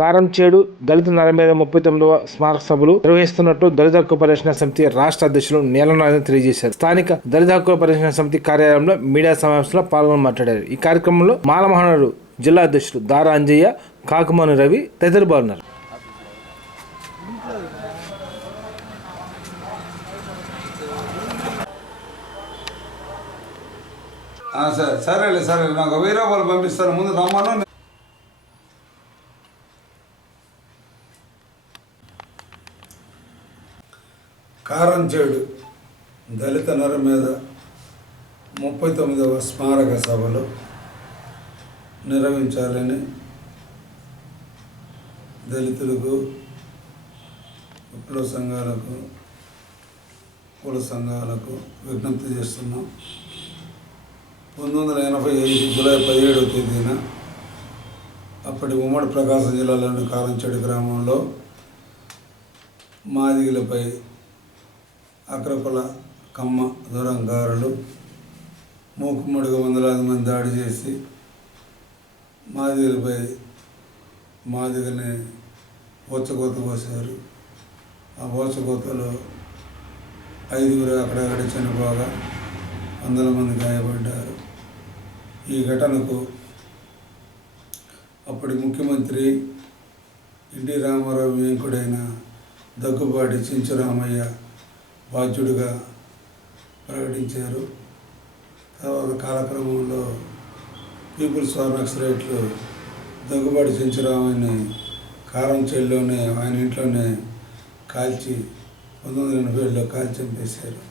కారంచేడు దళిత నరమేధ 39వ స్మారక సభలు నిర్వహిస్తున్నట్టు దళిత హక్కుల పరిరక్షణ సమితి రాష్ట్ర అధ్యక్షులు నీలనారాయణ తెలియజేశారు. స్థానిక దళిత హక్కుల పరిరక్షణ సమితి కార్యాలయంలో మీడియా సమావేశంలో పాల్గొని మాట్లాడారు. ఈ కార్యక్రమంలో మాలమహానాడు జిల్లా అధ్యక్షులు దారా అంజయ్య, కాకుమాను రవి తదితరులు పాల్గొన్నారు. సరేలే నాకు 1000 రూపాయలు పంపిస్తాను, ముందు రమ్మను. కారంచేడు దళిత నరమేధ 39వ స్మారక సభలు నిర్వహించాలని దళితులకు, విప్లవ సంఘాలకు, కుల సంఘాలకు విజ్ఞప్తి చేస్తున్నాం. 1985 జూలై 17వ తేదీన అప్పటి ఉమ్మడి ప్రకాశం జిల్లాలోని కారంచేడు గ్రామంలో మాదిగలపై అగ్రకుల కమ్మ దూరంగారులు మూకుమ్మడిగా వందలాది మంది దాడి చేసి మాదిగని ఊచకోత పోసారు. ఆ ఊచకోతలో 5గురు అక్కడక్కడ చనిపోగా 100 మంది గాయపడ్డారు. ఈ ఘటనకు అప్పటి ముఖ్యమంత్రి ఎన్టీ రామారావు వెంకుడైన దగ్గుబాటి చించురామయ్య బాధ్యుడిగా ప్రకటించారు. తర్వాత కాలక్రమంలో పీపుల్స్ వార్ నక్సలైట్లు దగ్గుబాటి చించురామయ్యని కారంచేడులోనే ఆయన ఇంట్లోనే కాల్చి 1987లో కాల్చి చంపేశారు.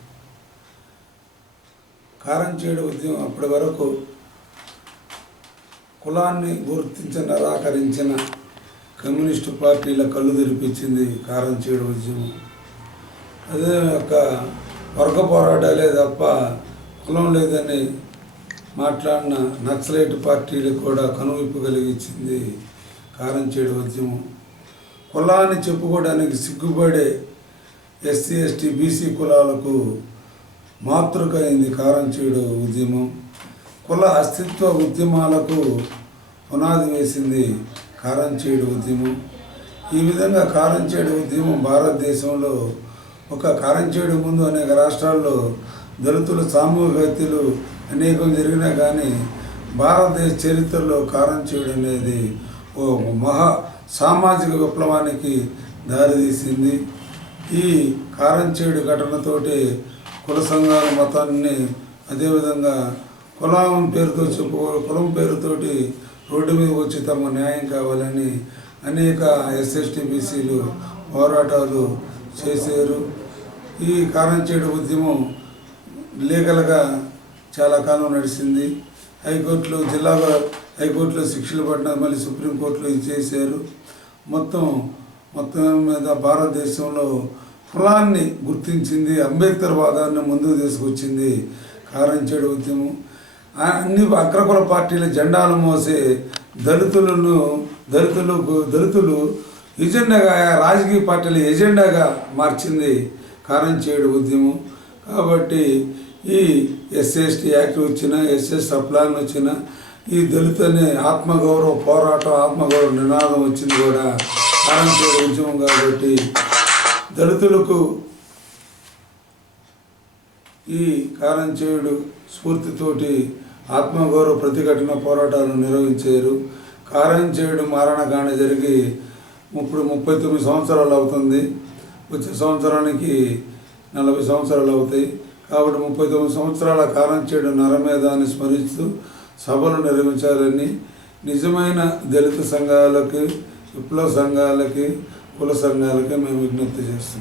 కారంచేడు ఉద్యమం అప్పటి వరకు కులాన్ని నిరాకరించిన కమ్యూనిస్టు పార్టీల కళ్ళు తెరిపించింది కారంచేడు ఉద్యమం. అదే ఒక వర్గ పోరాటాలే తప్ప కులం లేదని మాట్లాడిన నక్సలైట్ పార్టీలకు కూడా కనువిప్పు కలిగించింది కారంచేడు ఉద్యమం. కులాన్ని చెప్పుకోవడానికి సిగ్గుపడే ఎస్సీ, ఎస్టీ, బీసీ కులాలకు మాతృక అయింది కారంచేడు ఉద్యమం. కుల అస్తిత్వ ఉద్యమాలకు పునాది వేసింది కారంచేడు ఉద్యమం. ఈ విధంగా కారంచేడు ఉద్యమం భారతదేశంలో ఒక కారంచేడు ముందు అనేక రాష్ట్రాల్లో దళితుల సామూహిక హత్యలు అనేకం జరిగినా కానీ భారతదేశ చరిత్రలో కారంచేడు అనేది ఓ మహా సామాజిక విప్లవానికి దారితీసింది. ఈ కారంచేడు ఘటనతోటి కుల సంఘాల మతాన్ని, అదేవిధంగా కులం పేరుతోటి రోడ్డు మీద వచ్చి తమ న్యాయం కావాలని అనేక ఎస్ఎస్టీ బీసీలు పోరాటాలు చేశారు. ఈ కారంచేడు ఉద్యమం లీగల్గా చాలా కాలం నడిచింది. హైకోర్టులో, హైకోర్టులో శిక్షలు పడిన, మళ్ళీ సుప్రీంకోర్టులో ఇది చేశారు. మొత్తం మీద భారతదేశంలో కులాన్ని గుర్తించింది, అంబేద్కర్ వాదాన్ని ముందుకు తీసుకొచ్చింది కారంచేడు ఉద్యమం. అన్ని అగ్రకుల పార్టీల జెండాలు మోసే దళితులు ఎజెండాగా, రాజకీయ పార్టీల ఎజెండాగా మార్చింది కారంచేడు ఉద్యమం. కాబట్టి ఈ ఎస్సీ యాక్ట్ వచ్చినా, ఎస్ఎస్ ప్లాన్ వచ్చినా, ఈ దళితుని ఆత్మగౌరవ పోరాటం, ఆత్మగౌరవ నినాదం వచ్చింది కూడా కారంచేడు ఉద్యమం. కాబట్టి దళితులకు ఈ కారంచేడు స్ఫూర్తితోటి ఆత్మగౌరవ ప్రతిఘటన పోరాటాలు నిర్వహించారు. కారంచేడు మారణకాండ జరిగి ఇప్పుడు 39 సంవత్సరాలు అవుతుంది. వచ్చే సంవత్సరానికి 40 సంవత్సరాలు అవుతాయి. కాబట్టి 39 సంవత్సరాల కారంచేడు నరమేధాన్ని స్మరిస్తూ సభలు నిర్వహించాలని నిజమైన దళిత సంఘాలకి, విప్లవ సంఘాలకి, కుల సంఘాలకి మేము విజ్ఞప్తి చేస్తున్నాం.